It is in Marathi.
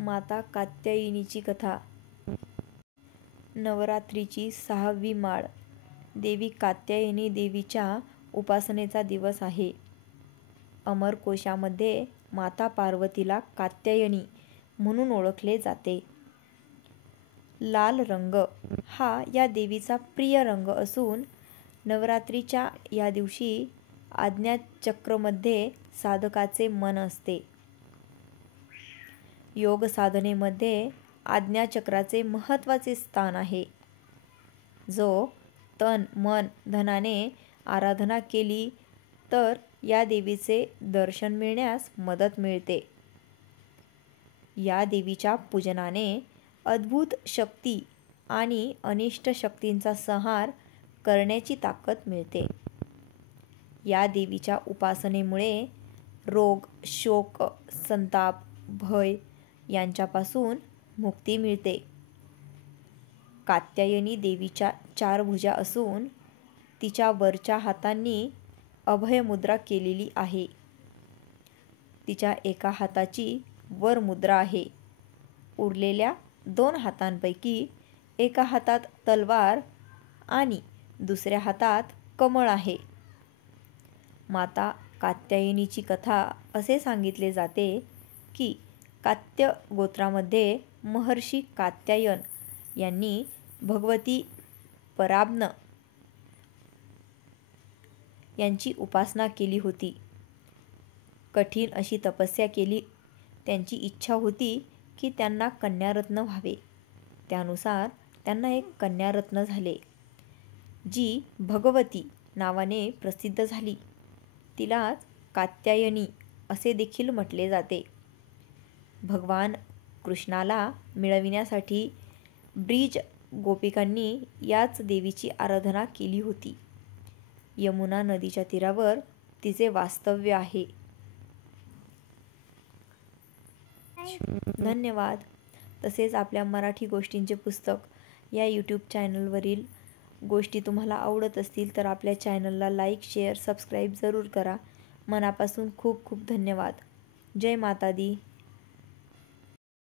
माता कात्यायनीची कथा. नवरात्रीची 6वी माळ. देवी कात्यायनी देवीच्या उपासनेचा दिवस आहे. अमरकोशामध्ये माता पार्वतीला कात्यायनी म्हणून ओळखले जाते. लाल रंग हा या देवीचा प्रिय रंग असून नवरात्रीच्या या दिवशी आज्ञाचक्रमध्ये साधकाचे मन असते. योग साधनेमध्ये आज्ञाचक्राचे महत्त्वाचे स्थान आहे. जो तन मन धनाने आराधना केली तर या देवीचे दर्शन मिळण्यास मदत मिळते. या देवीच्या पूजनाने अद्भुत शक्ती आणि अनिष्ट शक्तींचा संहार करण्याची ताकद मिळते. या देवीच्या उपासनेमुळे रोग, शोक, संताप, भय यांच्यापासून मुक्ती मिळते. कात्यायनी देवीच्या 4 भुजा असून तिच्या वरच्या हातांनी अभय मुद्रा केलेली आहे. तिच्या एका हाताची वर मुद्रा आहे. उरलेल्या 2 हातांपैकी एका हातात तलवार आणि दुसऱ्या हातात कमळ आहे. माता कात्यायनीची कथा असे सांगितले जाते की कात्य गोत्रामध्ये महर्षी कात्यायन यांनी भगवती पराब्न यांची उपासना केली होती. कठीण अशी तपस्या केली. त्यांची इच्छा होती की त्यांना कन्यारत्न व्हावे. त्यानुसार त्यांना एक कन्यारत्न झाले, जी भगवती नावाने प्रसिद्ध झाली. तिलाच कात्यायनी असे देखील म्हटले जाते. भगवान कृष्णाला मिळविण्यासाठी ब्रिज गोपिकांनी याच देवीची आराधना केली होती. यमुना नदीच्या तीरावर तिचे वास्तव्य आहे. धन्यवाद. तसेच आपल्या मराठी गोष्टींचे पुस्तक या यूट्यूब चॅनलवरील गोष्टी तुम्हाला आवडत असतील तर आपल्या चॅनलला लाईक, शेअर, सबस्क्राईब जरूर करा. मनापासून खूप खूप धन्यवाद. जय माता दी.